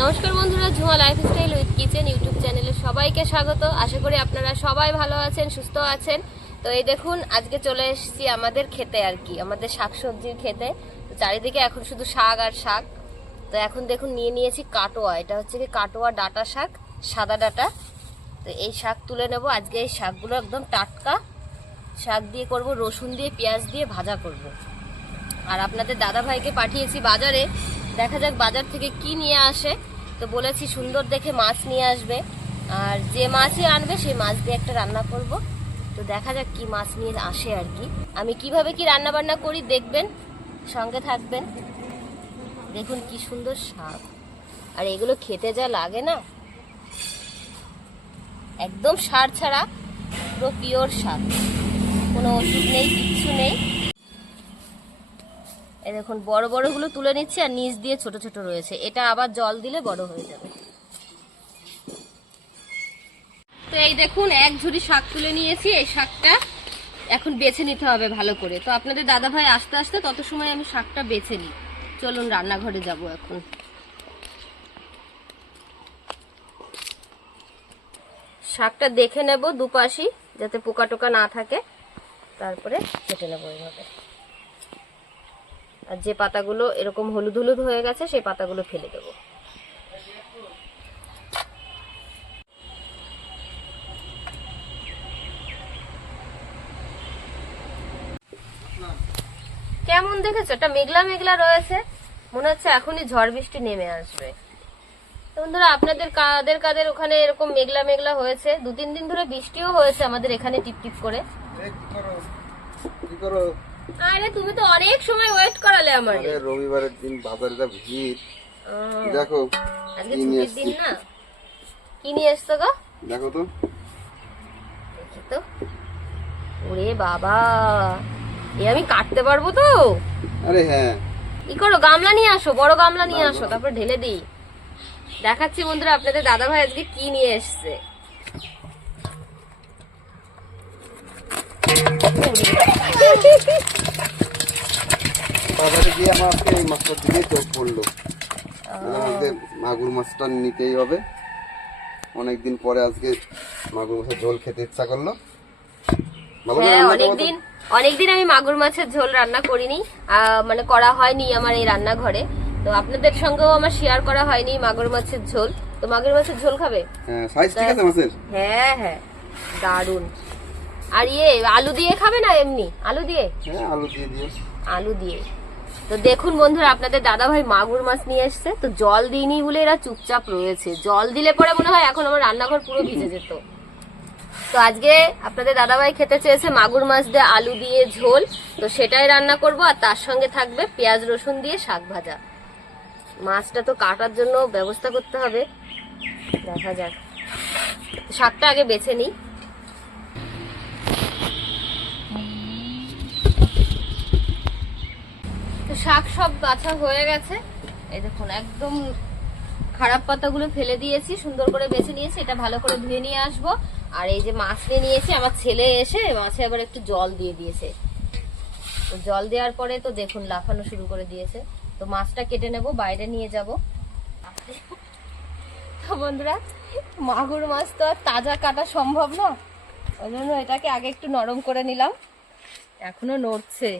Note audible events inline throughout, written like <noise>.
নমস্কার বন্ধুরা, Jhuma lifestyle with kitchen YouTube চ্যানেলে সবাইকে স্বাগত। আশা করি আপনারা সবাই ভালো আছেন, সুস্থ আছেন। তো এই দেখুন, আজকে চলে এসেছি আমাদের খেতে আর কি, আমাদের শাকসবজির খেতে। চারিদিকে এখন শুধু শাক আর শাক। তো এখন দেখুন, নিয়ে নিয়েছি কাটোয়া। এটা হচ্ছে কি কাটোয়া ডাটা শাক, সাদা ডাটা। তো এই শাক তুলে নেব। আজকে এই শাকগুলো একদম টাটকা। শাক দিয়ে করব, রসুন দিয়ে, পেঁয়াজ দিয়ে ভাজা করব। আর আপনাদের দাদা ভাইকে পাঠিয়েছি বাজারে। দেখা যাক বাজার থেকে কি নিয়ে আসে। তো বলেছি সুন্দর দেখে মাছ নিয়ে আসবে। আর যে মাছই আনবে, সেই মাছ দিয়ে একটা রান্না করব। তো দেখা যাক কি মাছ নিয়ে আসে আর কি। আমি কীভাবে কি রান্না বান্না করি দেখবেন, সঙ্গে থাকবেন। দেখুন কি সুন্দর শাক। আর এগুলো খেতে যা লাগে না। একদম সার ছাড়া পুরো পিওর শাক। কোনো ওষুধ নেই, কিচ্ছু নেই। এই দেখুন, বড় বড়গুলো তুলে নিচ্ছি আর নিচ দিয়ে ছোট ছোট রয়েছে। এটা আবার জল দিলে বড় হয়ে যাবে। তো এই দেখুন, এক ঝুড়ি শাক তুলে নিয়েছি। এই শাকটা এখন বেছে নিতে হবে ভালো করে। তো আপনাদের দাদা ভাই আস্তে আস্তে তত সময় আমি শাকটা বেছে নিই। চলুন, রান্নাঘরে যাব এখন। শাকটা দেখে নেব দুপাশি যাতে পোকা টোকা না থাকে। তারপরে কেটে নেব এইভাবে। আর যে পাতাগুলো এরকম হলুদ হলুদ হয়ে গেছে, সেই পাতাগুলো ফেলে দেবো। কেমন দেখেছ? একটা মেঘলা মেঘলা রয়েছে। মনে হচ্ছে এখনই ঝড় বৃষ্টি নেমে আসবে। তো বন্ধুরা, আপনাদের কাদের কাদের ওখানে এরকম মেঘলা মেঘলা হয়েছে? দু তিন দিন ধরে বৃষ্টিও হয়েছে আমাদের এখানে টিপ টিপ করে? করো? আরে তুমি তো অনেক সময় ওয়েট করালে আমার আরে রবিবারের দিন বাজারে যা ভিড়। দেখো আজকে ছুটির দিন না? কি নিয়ে এসছো গো? দেখো তো। তো। ওরে বাবা। এ আমি কাটতে পারব তো? আরে হ্যাঁ। কি করো গামলা নিয়ে আসো বড় গামলা নিয়ে আসো তারপর ঢেলে দিই। দেখাচ্ছি বন্ধুরা আপনাদের দাদা ভাই আজকে কি নিয়ে এসছে। বাজারে গিয়ে আমার আজকে এই মাছটার দিকে চোখ পড়ল। মাগুর মাছটা নিতেই হবে। অনেকদিন পরে আজকে মাগুর মাছের ঝোল খেতে ইচ্ছা করল। হ্যাঁ? অনেকদিন অনেকদিন আমি মাগুর মাছের ঝোল রান্না করিনি। মানে করা হয়নি আমার এই রান্নাঘরে। তো আপনাদের সঙ্গেও আমার শেয়ার করা হয়নি মাগুর মাছের ঝোল। তো মাগুর মাছের ঝোল খাবে? হ্যাঁ সাইজ ঠিক আছে মাছের? হ্যাঁ হ্যাঁ। দারুণ আর ইয়ে আলু দিয়ে খাবে না এমনি? আলু দিয়ে? হ্যাঁ আলু দিয়ে দিও। আলু দিয়ে। তো দেখুন বন্ধুরা আপনাদের দাদা ভাই মাগুর মাছ নিয়ে এসছে। তো জল দিইনি বলে এরা চুপচাপ রয়েছে। জল দিলে পরে মনে হয় এখন আমার রান্নাঘর পুরো ভিজে যেত। তো আজকে আপনাদের দাদা ভাই খেতে চেয়েছে মাগুর মাছ দিয়ে আলু দিয়ে ঝোল। তো সেটাই রান্না করব আর তার সঙ্গে থাকবে পেঁয়াজ রসুন দিয়ে শাক ভাজা। মাছটা তো কাটার জন্য ব্যবস্থা করতে হবে। দেখা যাক। শাকটা আগে বেছে নিই। শাক সব বাছা হয়ে গেছে। এই দেখুন, একদম খারাপ পাতাগুলো ফেলে দিয়েছি, সুন্দর করে বেছে নিয়েছি, এটা ভালো করে ধুয়ে নিয়ে আসব। আর এই যে মাছ নিয়ে নিয়েছি, আমার ছেলে এসে মাছে আবার একটু জল দিয়ে দিয়েছে। তো জল দেওয়ার পরে তো দেখুন, লাফানো শুরু করে দিয়েছে। তো মাছটা কেটে নেব, বাইরে নিয়ে যাব। তো বন্ধুরা, মাগুর মাছ তো আর তাজা কাটা সম্ভব না। ওই জন্য এটাকে আগে একটু নরম করে নিলাম। এখনও নড়ছে।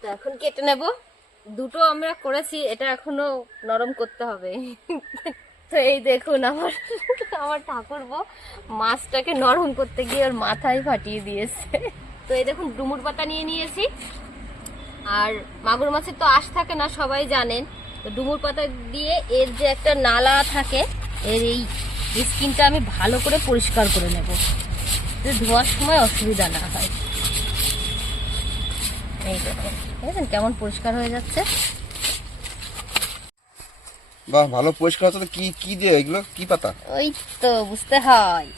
তো এখন কেটে নেব। দুটো আমরা করেছি, এটা এখনও নরম করতে হবে। তো এই দেখুন আমার আমার ঠাকুরবো মাছটাকে নরম করতে গিয়ে ওর মাথায় ফাটিয়ে দিয়েছে। তো এই দেখুন ডুমুর পাতা নিয়ে নিয়েছি। আর মাগুর মাছের তো আশ থাকে না, সবাই জানেন। তো ডুমুর পাতা দিয়ে এর যে একটা নালা থাকে, এর এই স্কিনটা আমি ভালো করে পরিষ্কার করে নেব ধোয়ার সময় অসুবিধা না হয়। এই দেখুন। দেখেছেন কেমন পরিষ্কার হয়ে যাচ্ছে। বাহ ভালো পরিষ্কার হচ্ছে কি কি দিয়ে? এগুলো কি পাতা? ওই তো বুঝতে হয়।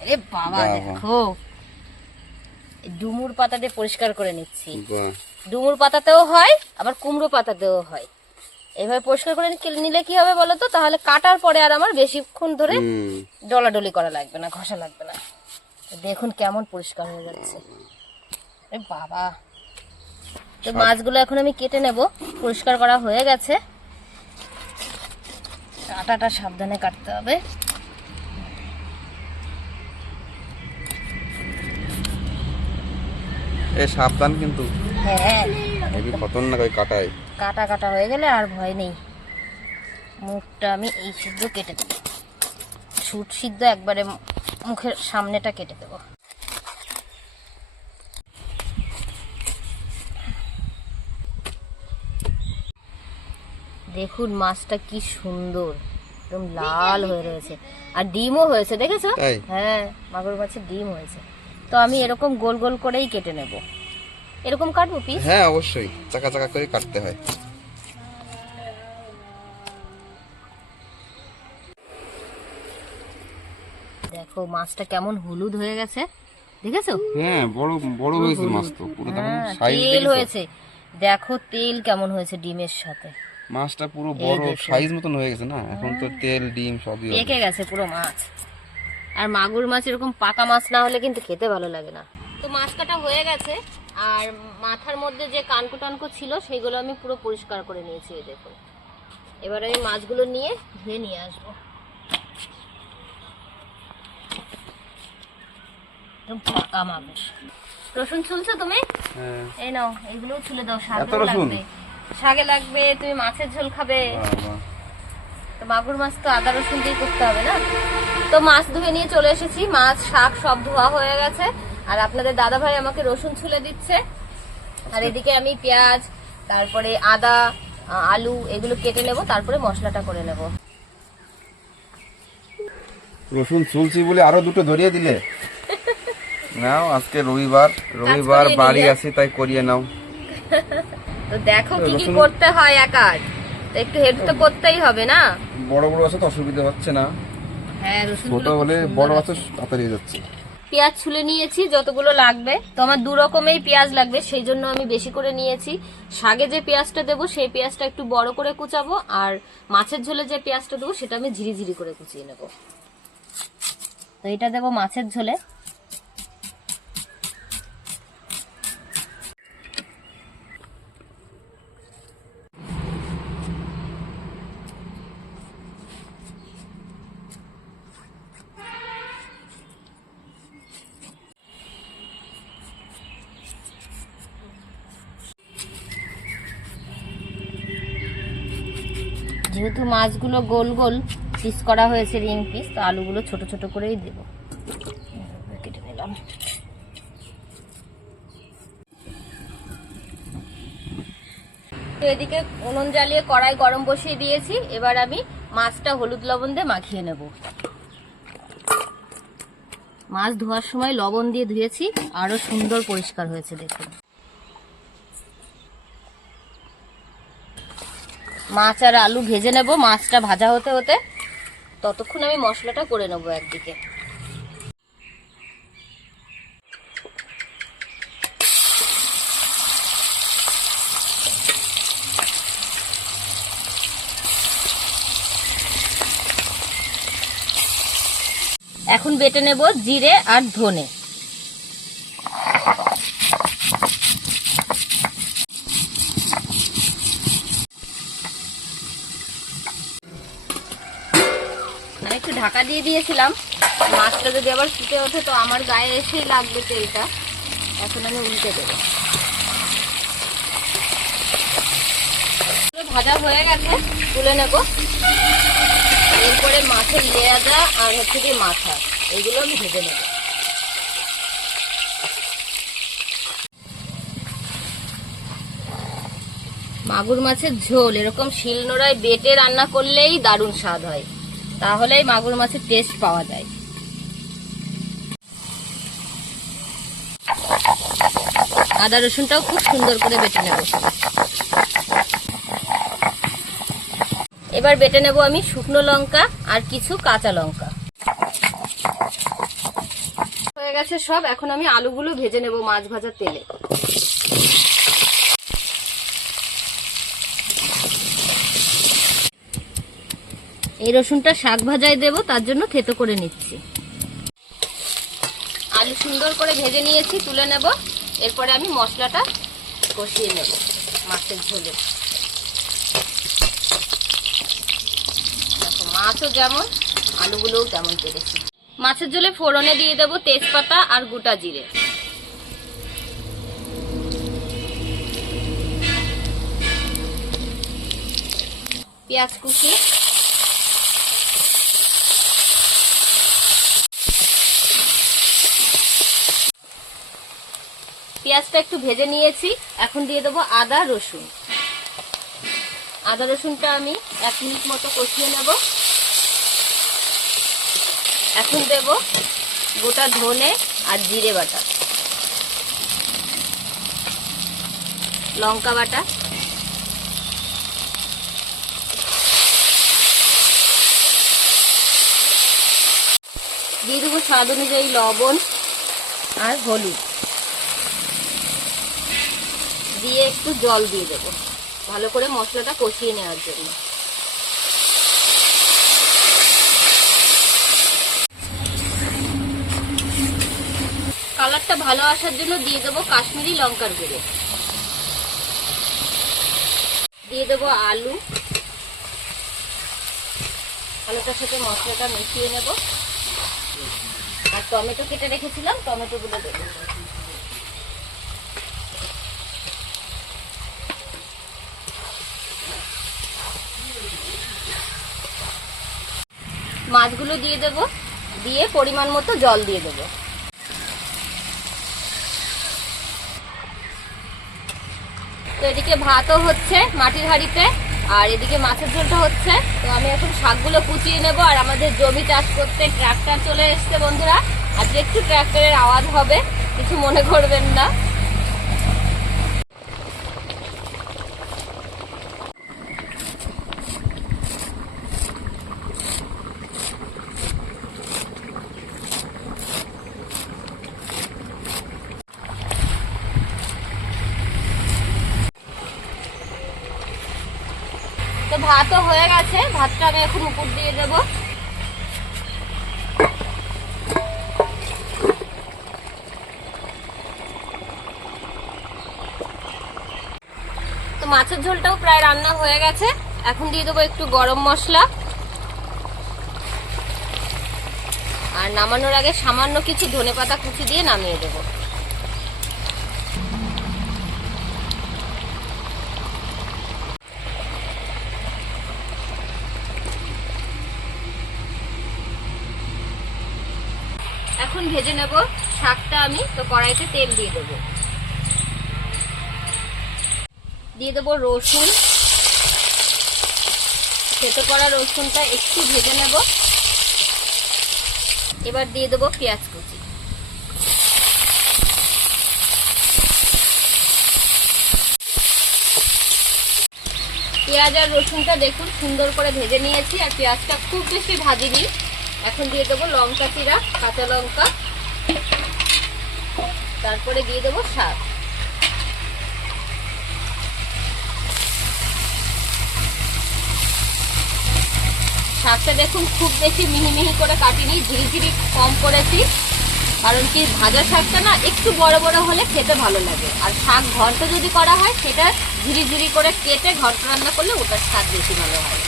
আরে বাবা বাবা। দেখো। ডুমুর পাতা দিয়ে পরিষ্কার করে নিচ্ছি। ডুমুর পাতাতেও হয় আবার কুমড়ো পাতাতেও হয়। এভাবে পরিষ্কার করে নিলে কি হবে বলো তো? তাহলে কাটার পরে আর আমার বেশিক্ষণ ধরে ডলাডলি করা লাগবে না ঘষা লাগবে না। দেখুন কেমন পরিষ্কার হয়ে যাচ্ছে। বাবা। তো মাছগুলো এখন আমি কেটে নেব। পরিষ্কার করা হয়ে গেছে। আটাটা সাবধানে কাটতে হবে। এ সাবধান কিন্তু। হ্যাঁ। হেভি খতরনাক ওই কাটায়। কাটা কাটা হয়ে গেলে আর ভয় নেই। মুখটা আমি এই সিদ্ধ কেটে দেবো। ছুট সিদ্ধ একবারে মুখের সামনেটা কেটে দেবো। দেখুন মাছটা কি সুন্দর। একদম লাল হয়ে রয়েছে। আর ডিমও হয়েছে দেখেছ? হ্যাঁ মাগুর মাছের ডিম হয়েছে। তো আমি এরকম গোল গোল করেই কেটে নেব। এরকম কাটবো পিস? হ্যাঁ অবশ্যই। চাকা চাকা করে কাটতে হয়। দেখো মাছটা কেমন হলুদ হয়ে গেছে। দেখেছ? হ্যাঁ বড় বড় হয়েছে মাছ তো। পুরো হ্যাঁ, সাইজ তেল হয়েছে। দেখো তেল কেমন হয়েছে ডিমের সাথে। মাছটা পুরো বড় সাইজ মতন হয়ে গেছে না? এখন তো তেল ডিম সবই পেকে গেছে পুরো মাছ। আর মাগুর মাছ এরকম পাকা মাছ না হলে কিন্তু খেতে ভালো লাগে না। তো মাছ কাটা হয়ে গেছে আর মাথার মধ্যে যে কানকো টানকো ছিল সেগুলো আমি পুরো পরিষ্কার করে নিয়েছি এই দেখুন। এবার আমি মাছগুলো নিয়ে ধুয়ে নিয়ে আসব। রসুন ছুলছো তুমি? হ্যাঁ। এই নাও এগুলো ছুলে দাও এত লাগবে। শাকে লাগবে তুমি মাছের ঝোল খাবে। তো মাগুর মাছ তো আদা রসুন দিয়ে করতে হবে না? তো মাছ ধুয়ে নিয়ে চলে এসেছি। মাছ শাক সব ধোয়া হয়ে গেছে। আর আপনাদের দাদা ভাই আমাকে রসুন ছুলে দিচ্ছে। আর এদিকে আমি পেঁয়াজ তারপরে আদা আলু এগুলো কেটে নেব তারপরে মশলাটা করে নেব। রসুন চুলছি বলে আরও দুটো ধরিয়ে দিলে? <laughs> নাও আজকে রবিবার। রবিবার বাড়ি। আছে তাই করিয়ে নাও। <laughs> তো দেখো কি কি করতে হয় একার। তো একটু হেল্প তো করতেই হবে না? বড় বড় আছে তো অসুবিধা হচ্ছে না। হ্যাঁ রসুন ছোট হলে বড় আছে তাড়াতাড়ি যাচ্ছে। পেঁয়াজ ছুলে নিয়েছি যতগুলো লাগবে। তো আমার দু রকমেই পেঁয়াজ লাগবে সেই জন্য আমি বেশি করে নিয়েছি। শাগে যে পেঁয়াজটা দেবো সেই পেঁয়াজটা একটু বড় করে কুচাবো আর মাছের ঝোলে যে পেঁয়াজটা দেবো সেটা আমি ঝিরি ঝিরি করে কুচিয়ে নেব। তো এটা দেবো মাছের ঝোলে। মাছগুলো গোল গোল পিস করা হয়েছে রিং পিস তো আলুগুলো ছোট ছোট করেই দেব। কেটে নিলাম। তো এদিকে উনুন জ্বালিয়ে কড়াই গরম বসিয়ে দিয়েছি। এবার আমি মাছটা হলুদ লবণ দিয়ে মাখিয়ে নেব। মাছ ধোয়ার সময় লবণ দিয়ে ধুয়েছি। আরও সুন্দর পরিষ্কার হয়েছে দেখুন। মাছ আর আলু ভেজে নেব, মাছটা ভাজা হতে হতে। ততক্ষণ আমি মশলাটা করে নেব একদিকে। এখন বেটে নেব জিরে আর ধনে আমি একটু ঢাকা দিয়ে দিয়েছিলাম। মাছটা যদি আবার ফুটে ওঠে তো আমার গায়ে এসেই লাগবে তেলটা। এখন আমি উল্টে দেবো। ভাজা হয়ে গেছে, তুলে নেব। এরপরে মাছের লেয়াদা আর হচ্ছে কি মাথা, এগুলো আমি ভেজে নেব। মাগুর মাছের ঝোল, এরকম শিলনোড়ায় বেটে রান্না করলেই দারুণ স্বাদ হয়। তাহলেই মাগুর মাছের টেস্ট পাওয়া যায়। আদা রসুনটাও খুব সুন্দর করে বেটে নেব। এবার বেটে নেব আমি শুকনো লঙ্কা আর কিছু কাঁচা লঙ্কা। হয়ে গেছে সব, এখন আমি আলুগুলো ভেজে নেব মাছ ভাজার তেলে। এই রসুনটা শাক ভাজায় দেব, তার জন্য থেতো করে নিচ্ছি। আলু সুন্দর করে ভেজে নিয়েছি, তুলে নেব। এরপরে আমি মশলাটা কষিয়ে নেব মাছের ঝোলে। দেখো, মাছও যেমন, আলুগুলোও তেমন পেরেছি মাছের ঝোলে ফোড়নে দিয়ে দেবো তেজপাতা আর গোটা জিরে। পেঁয়াজ কুচি পেঁয়াজটা একটু ভেজে নিয়েছি। এখন দিয়ে দেবো আদা, রসুন। আদা, রসুনটা আমি এক মিনিট মতো কষিয়ে নেব। এখন দেব গোটা ধনে আর জিরে বাটা। লঙ্কা বাটা। দিয়ে দেবো স্বাদ অনুযায়ী লবণ আর হলুদ। দিয়ে একটু জল দিয়ে দেবো। ভালো করে মশলাটা কষিয়ে নেওয়ার জন্য। কালারটা ভালো আসার জন্য দিয়ে দেবো কাশ্মীরি লঙ্কার গুঁড়ো। দিয়ে দেবো আলু। আলুটার সাথে মশলাটা মিশিয়ে নেব। আর টমেটো কেটে রেখেছিলাম, টমেটোগুলো দেবো। মাছগুলো দিয়ে দেব, দিয়ে পরিমাণ মতো জল দিয়ে দেব। তো এদিকে ভাতও হচ্ছে মাটির হাঁড়িতে, আর এদিকে মাছের ঝোলটা হচ্ছে। তো আমি এখন শাকগুলো কুচিয়ে নেব, আর আমাদের জমি চাষ করতে ট্রাক্টর চলে এসছে বন্ধুরা। আজকে একটু ট্রাক্টরের আওয়াজ হবে, কিছু মনে করবেন না তো ভাতও হয়ে গেছে ভাতটা আমি এখন উপর দিয়ে দেবো। তো মাছের ঝোলটাও প্রায় রান্না হয়ে গেছে। এখন দিয়ে দেবো একটু গরম মশলা। আর নামানোর আগে সামান্য কিছু ধনেপাতা কুচি দিয়ে নামিয়ে দেবো। এখন ভেজে নেব। শাকটা আমি তো কড়াইতে তেল দিয়ে দেবো। দিয়ে দেবো রসুন। থেতো করা রসুনটা একটু ভেজে নেব। এবার দিয়ে দেবো পেঁয়াজ কুচি। পেঁয়াজ আর রসুনটা দেখুন সুন্দর করে ভেজে নিয়েছি আর পেঁয়াজটা খুব বেশি ভাজিনি। এখন দিয়ে দেবো লঙ্কা চিরা, কাঁচা লঙ্কা। তারপরে দিয়ে দেবো শাক শাকটা দেখুন, খুব বেশি মিহি মিহি করে কাটিনি, ঝিরিঝিরি কম করেছি। কারণ কি, ভাজা শাকটা না একটু বড় বড় হলে খেতে ভালো লাগে। আর শাক ঘন্ট যদি করা হয়, সেটা ঝিরিঝিরি করে কেটে ঘন্ট রান্না করলে ওটার স্বাদ বেশি ভালো হয়।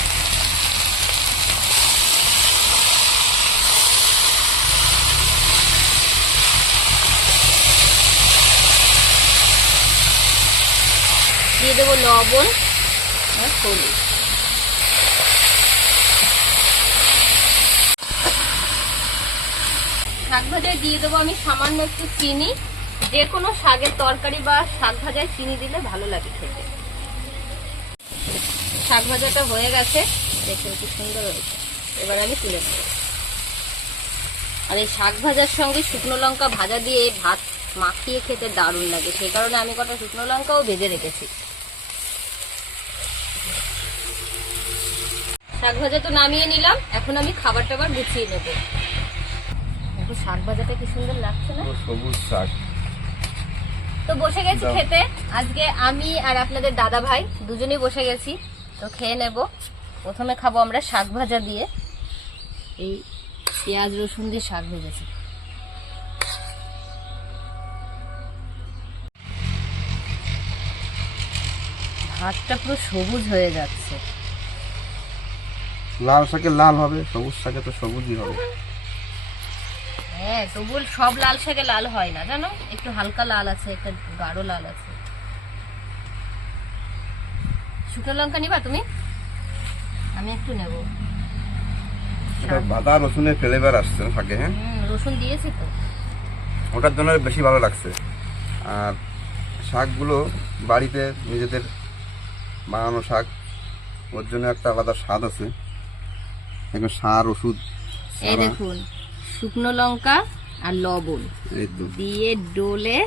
দিয়ে দেবো লবণ আর হলুদ। শাক ভাজায় দিয়ে দেবো আমি সামান্য একটু চিনি। যে কোনো শাকের তরকারি বা শাক ভাজায় চিনি দিলে ভালো লাগে খেতে। শাক ভাজাটা হয়ে গেছে। দেখুন কি সুন্দর হয়েছে। এবার আমি তুলে নেব। আর এই শাক ভাজার সঙ্গে শুকনো লঙ্কা ভাজা দিয়ে ভাত মাখিয়ে খেতে দারুণ লাগে। সেই কারণে আমি কটা শুকনো লঙ্কাও ভেজে রেখেছি। শাক ভাজা তো নামিয়ে নিলাম। এখন আমি খাবার টাবার গুছিয়ে নেব। দেখো শাক ভাজাটা কি সুন্দর লাগছে না? সবুজ শাক। তো বসে গেছি খেতে। আজকে আমি আর আপনাদের দাদা ভাই দুজনেই বসে গেছি। তো খেয়ে নেব। প্রথমে খাব আমরা শাক ভাজা দিয়ে। এই পেঁয়াজ রসুন দিয়ে শাক ভেজেছি। ভাতটা পুরো সবুজ হয়ে যাচ্ছে। লাল শাকে লাল হবে সবুজ শাকে তো সবুজই হবে। হ্যাঁ তবু সব লাল শাকে লাল হয় না জানো? একটু হালকা লাল আছে একটা গাঢ় লাল আছে। শুকনো লঙ্কা নিবা তুমি? আমি একটু নেব। রসুনের ফ্লেভার আসছে হ্যাঁ? রসুন দিয়েছি তো। ওটার জন্য বেশি ভালো লাগছে। আর শাকগুলো বাড়িতে নিজেদের বানানো শাক ওর জন্য একটা আলাদা স্বাদ আছে। এখন সার ওষুধ এই দেখুন শুকনো লঙ্কা আর লবণ। দিয়ে ডোলে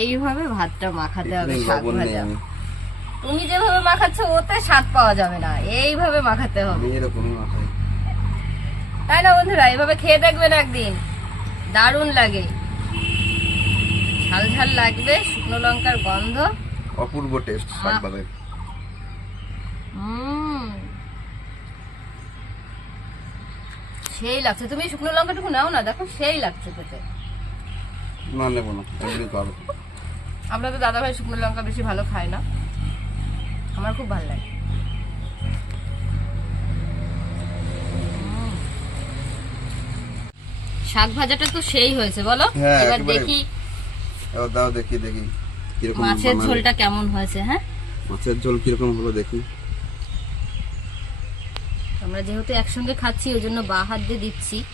এইভাবে ভাতটা মাখাতে হবে শাক ভাজা। তুমি যেভাবে মাখাচ্ছ ওতে স্বাদ পাওয়া যাবে না। এইভাবে মাখাতে হবে। তাই না বন্ধুরা? এইভাবে খেয়ে দেখবেন একদিন। দারুণ লাগে। ঝাল ঝাল লাগবে শুকনো লঙ্কার গন্ধ। অপূর্ব টেস্ট শাক উম। সেই লাগছে। তুমি শুকনো লঙ্কাটুকু নাও না দেখো সেই লাগছে খেতে। না নেব না এমনি তো আরও আমরা তো দাদা ভাই শুকনো লঙ্কা বেশি ভালো খাই না। আমার খুব ভালো লাগে। শাক ভাজাটা তো সেই হয়েছে বলো? হ্যাঁ, এবার দেখি। এবার দাও দেখি দেখি কীরকম মাছের ঝোলটা কেমন হয়েছে হ্যাঁ? মাছের ঝোল কীরকম হলো দেখি। আমরা যেহেতু একসঙ্গে খাচ্ছি ওই জন্য বা হাত দিয়ে দিচ্ছি।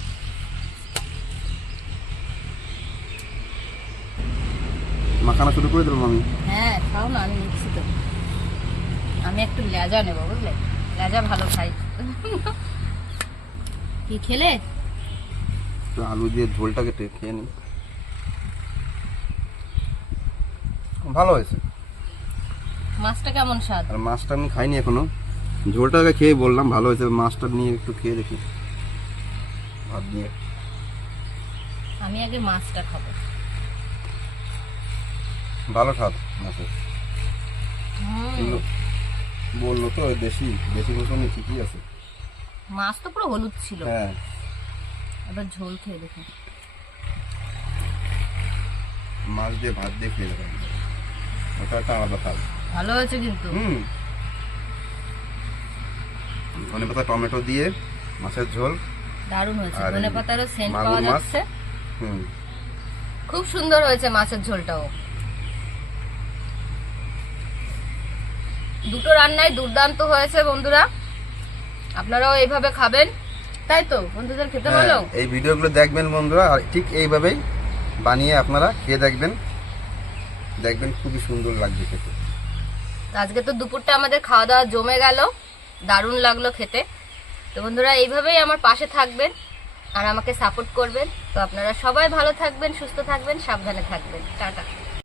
মাখানো শুরু করে দিলাম আমি। হ্যাঁ খাও না আমি নিচ্ছি তো। আমি একটু লেজা নেব বুঝলে? লেজা ভালো খাই। কি খেলে? একটু আলু দিয়ে ঝোলটাকে টে- খেয়ে নিই। ভালো হয়েছে। মাছটা কেমন স্বাদ? আর মাছটা আমি খাইনি এখনও। ঝোলটা আগে খেয়ে বললাম ভালো হয়েছে মাছটা নিয়ে একটু খেয়ে দেখি। ভাত দিয়ে। আমি আগে মাছটা খাব। ভালো স্বাদ মাছের। বলল তো দেশি দেশি মতনই ঠিকই আছে। মাছ তো পুরো হলুদ ছিল। হ্যাঁ। এবার ঝোল খেয়ে দেখুন মাছ দিয়ে ভাত দিয়ে খেয়ে দেবেন ওটা একটা আলাদা স্বাদ। ভালো হয়েছে কিন্তু। হুম। ধনে পাতা টমেটো দিয়ে মাছের ঝোল। দারুণ হয়েছে। ধনে পাতারও সেন্ট পাওয়া যাচ্ছে। হুম। খুব সুন্দর হয়েছে মাছের ঝোলটাও। দুটো রান্নায় দুর্দান্ত হয়েছে বন্ধুরা। আপনারাও এইভাবে খাবেন। তাই তো? বন্ধুদের খেতে হ্যাঁ, ভালো? এই ভিডিওগুলো দেখবেন বন্ধুরা আর ঠিক এইভাবেই বানিয়ে আপনারা খেয়ে দেখবেন। দেখবেন খুবই সুন্দর লাগবে খেতে। আজকে তো দুপুরটা আমাদের খাওয়া দাওয়া জমে গেল। দারুণ লাগল খেতে। তো বন্ধুরা, এইভাবেই আমার পাশে থাকবেন আর আমাকে সাপোর্ট করবেন। তো আপনারা সবাই ভালো থাকবেন, সুস্থ থাকবেন, সাবধানে থাকবেন। টাটা।